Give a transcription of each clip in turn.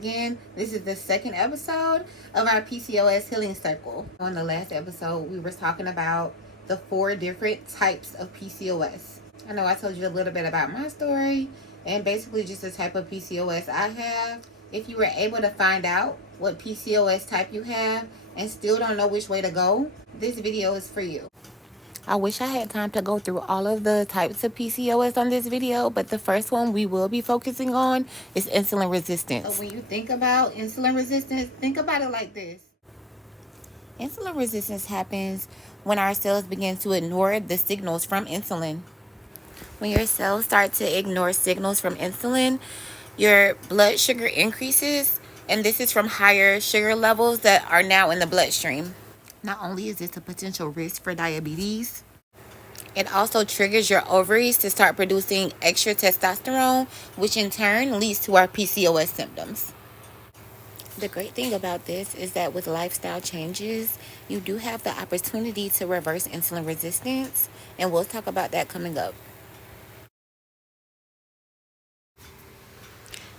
again. This is the second episode of our PCOS healing circle. On the last episode, we were talking about the 4 different types of PCOS. I know I told you a little bit about my story and basically just the type of PCOS I have. If you were able to find out what PCOS type you have and still don't know which way to go, this video is for you. I wish I had time to go through all of the types of PCOS on this video, but the first one we will be focusing on is insulin resistance. So when you think about insulin resistance, think about it like this. Insulin resistance happens when our cells begin to ignore the signals from insulin. When your cells start to ignore signals from insulin, your blood sugar increases, and this is from higher sugar levels that are now in the bloodstream. Not only is this a potential risk for diabetes, it also triggers your ovaries to start producing extra testosterone, which in turn leads to our PCOS symptoms. The great thing about this is that with lifestyle changes, you do have the opportunity to reverse insulin resistance, and we'll talk about that coming up.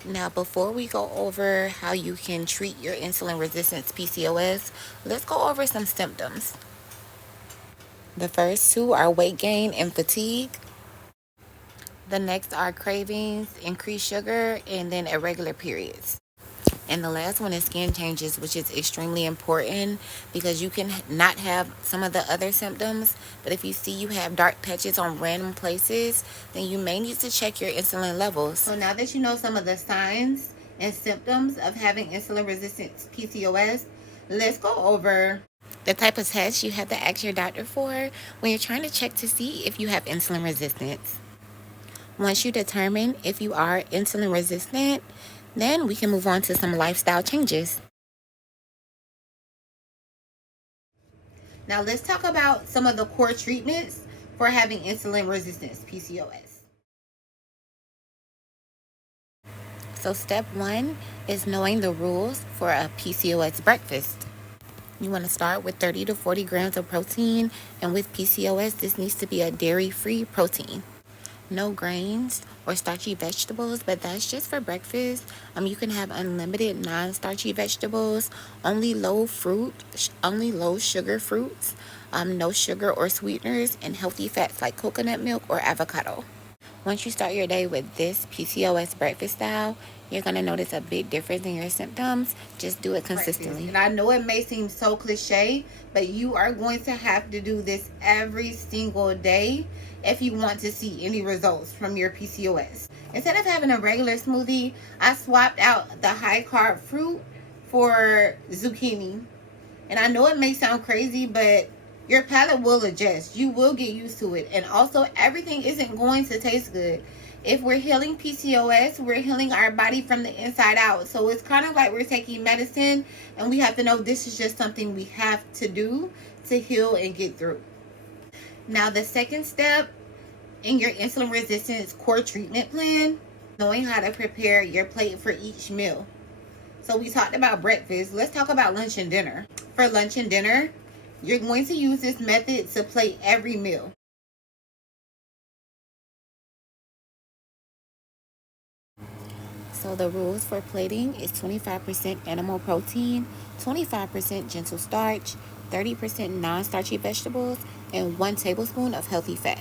Now, before we go over how you can treat your insulin resistance PCOS, let's go over some symptoms. The first 2 are weight gain and fatigue. The next are cravings, increased sugar, and then irregular periods. And the last one is skin changes, which is extremely important because you can not have some of the other symptoms, but if you see you have dark patches on random places, then you may need to check your insulin levels. So now that you know some of the signs and symptoms of having insulin resistant PCOS, let's go over the type of test you have to ask your doctor for when you're trying to check to see if you have insulin resistance. Once you determine if you are insulin resistant, then we can move on to some lifestyle changes. Now let's talk about some of the core treatments for having insulin resistance PCOS. So step 1 is knowing the rules for a PCOS breakfast. You want to start with 30 to 40 grams of protein, and with PCOS, this needs to be a dairy-free protein. No grains or starchy vegetables, but that's just for breakfast. You can have unlimited non-starchy vegetables, only low sugar fruits, no sugar or sweeteners, and healthy fats like coconut milk or avocado. Once you start your day with this PCOS breakfast style, you're going to notice a big difference in your symptoms. Just do it consistently. And I know it may seem so cliche, but you are going to have to do this every single day if you want to see any results from your PCOS. Instead of having a regular smoothie, I swapped out the high carb fruit for zucchini. And I know it may sound crazy, but your palate will adjust. You will get used to it. And also, everything isn't going to taste good. If we're healing PCOS, we're healing our body from the inside out. So it's kind of like we're taking medicine, and we have to know this is just something we have to do to heal and get through. Now, the second step in your insulin resistance core treatment plan, knowing how to prepare your plate for each meal. So we talked about breakfast. Let's talk about lunch and dinner. For lunch and dinner, you're going to use this method to plate every meal. So the rules for plating is 25% animal protein, 25% gentle starch, 30% non-starchy vegetables, and 1 tablespoon of healthy fat.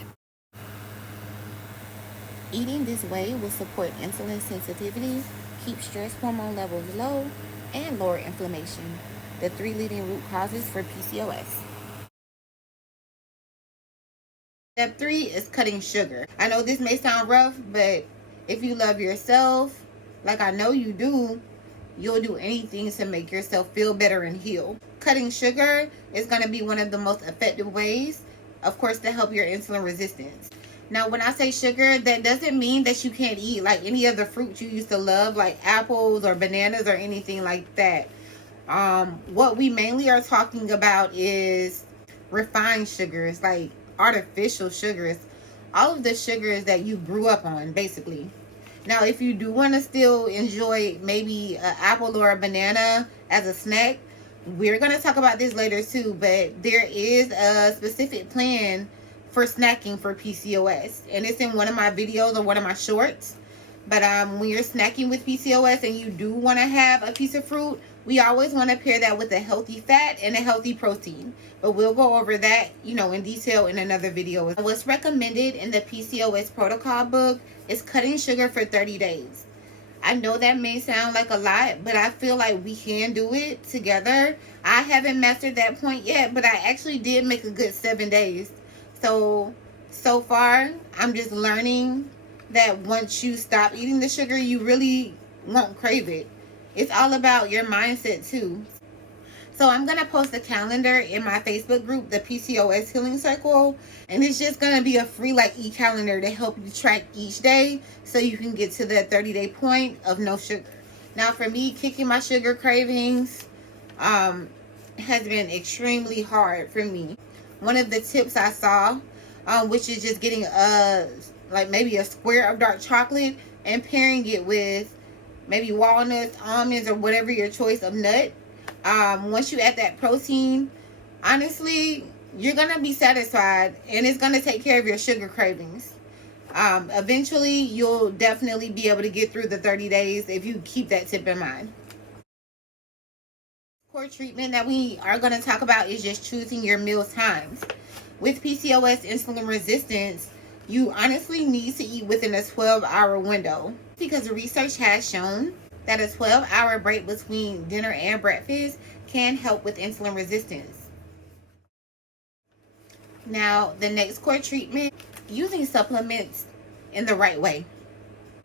Eating this way will support insulin sensitivity, keep stress hormone levels low, and lower inflammation, the 3 leading root causes for PCOS. Step 3 is cutting sugar. I know this may sound rough, but if you love yourself, like I know you do, you'll do anything to make yourself feel better and heal. Cutting sugar is going to be one of the most effective ways, of course, to help your insulin resistance. Now, when I say sugar, that doesn't mean that you can't eat like any other fruit you used to love, like apples or bananas or anything like that. What we mainly are talking about is refined sugars, like artificial sugars, all of the sugars that you grew up on, basically. Now, if you do want to still enjoy maybe an apple or a banana as a snack, we're going to talk about this later too, but there is a specific plan for snacking for PCOS, and it's in one of my videos or one of my shorts. But when you're snacking with PCOS and you do want to have a piece of fruit, we always want to pair that with a healthy fat and a healthy protein. But we'll go over that, in detail in another video. What's recommended in the PCOS protocol book is cutting sugar for 30 days. I know that may sound like a lot, but I feel like we can do it together. I haven't mastered that point yet, but I actually did make a good 7 days. So far, I'm just learning that once you stop eating the sugar, you really won't crave it. It's all about your mindset too. So I'm going to post a calendar in my Facebook group, the PCOS Healing Circle. And it's just going to be a free e-calendar to help you track each day so you can get to that 30-day point of no sugar. Now for me, kicking my sugar cravings has been extremely hard for me. One of the tips I saw, which is just getting maybe a square of dark chocolate and pairing it with maybe walnuts, almonds, or whatever your choice of nut. Once you add that protein, honestly, you're going to be satisfied and it's going to take care of your sugar cravings. Eventually, you'll definitely be able to get through the 30 days if you keep that tip in mind. Core treatment that we are going to talk about is just choosing your meal times. With PCOS insulin resistance, you honestly need to eat within a 12-hour window because research has shown that a 12-hour break between dinner and breakfast can help with insulin resistance. Now, the next core treatment, using supplements in the right way.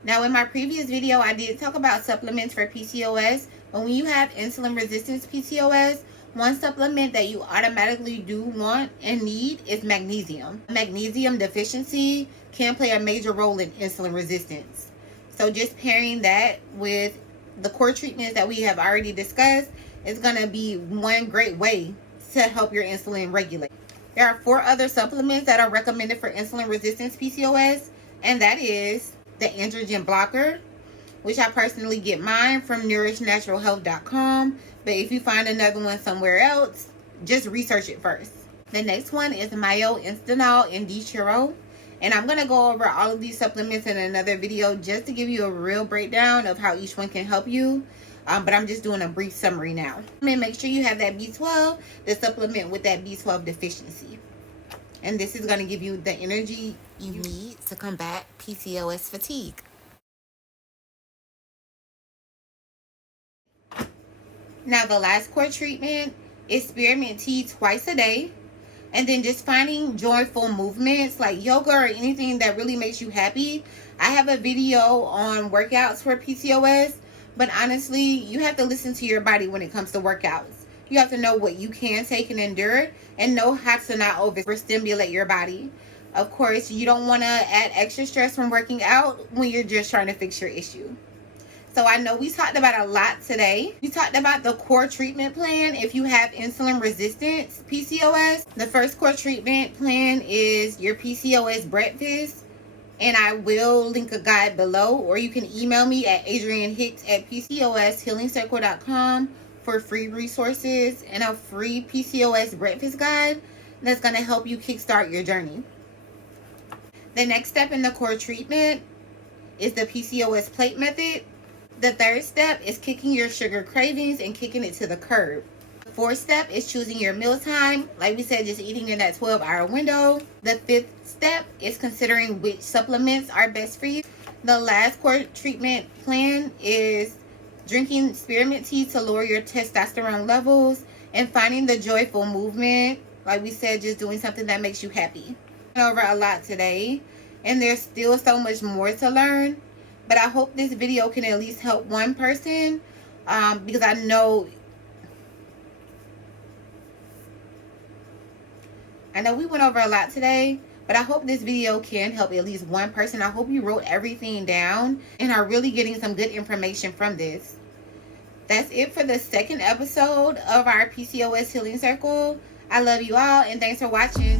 Now, in my previous video, I did talk about supplements for PCOS, but when you have insulin resistance PCOS, one supplement that you automatically do want and need is magnesium. Magnesium deficiency can play a major role in insulin resistance. So just pairing that with the core treatments that we have already discussed is going to be one great way to help your insulin regulate. There are 4 other supplements that are recommended for insulin resistance PCOS, and that is the androgen blocker, which I personally get mine from nourishnaturalhealth.com. But if you find another one somewhere else, just research it first. The next one is myoinstanol and D-chiro. And I'm going to go over all of these supplements in another video just to give you a real breakdown of how each one can help you. But I'm just doing a brief summary now. And make sure you have that B12 to supplement with that B12 deficiency. And this is going to give you the energy you need to combat PCOS fatigue. Now, the last core treatment is spearmint tea twice a day. And then just finding joyful movements like yoga or anything that really makes you happy. I have a video on workouts for PCOS. But honestly, you have to listen to your body when it comes to workouts. You have to know what you can take and endure and know how to not overstimulate your body. Of course, you don't want to add extra stress from working out when you're just trying to fix your issue. So I know we talked about a lot today. We talked about the core treatment plan if you have insulin resistance PCOS. The first core treatment plan is your PCOS breakfast. And I will link a guide below, or you can email me at adrianhicks@PCOShealingcircle.com for free resources and a free PCOS breakfast guide that's going to help you kickstart your journey. The next step in the core treatment is the PCOS plate method. The third step is kicking your sugar cravings and kicking it to the curb. The fourth step is choosing your mealtime. Like we said, just eating in that 12-hour window. The fifth step is considering which supplements are best for you. The last core treatment plan is drinking spearmint tea to lower your testosterone levels and finding the joyful movement. Like we said, just doing something that makes you happy. I went over a lot today, and there's still so much more to learn. But I hope this video can at least help one person, because I know we went over a lot today, but I hope this video can help at least one person. I hope you wrote everything down and are really getting some good information from this. That's it for the second episode of our PCOS Healing Circle. I love you all, and thanks for watching.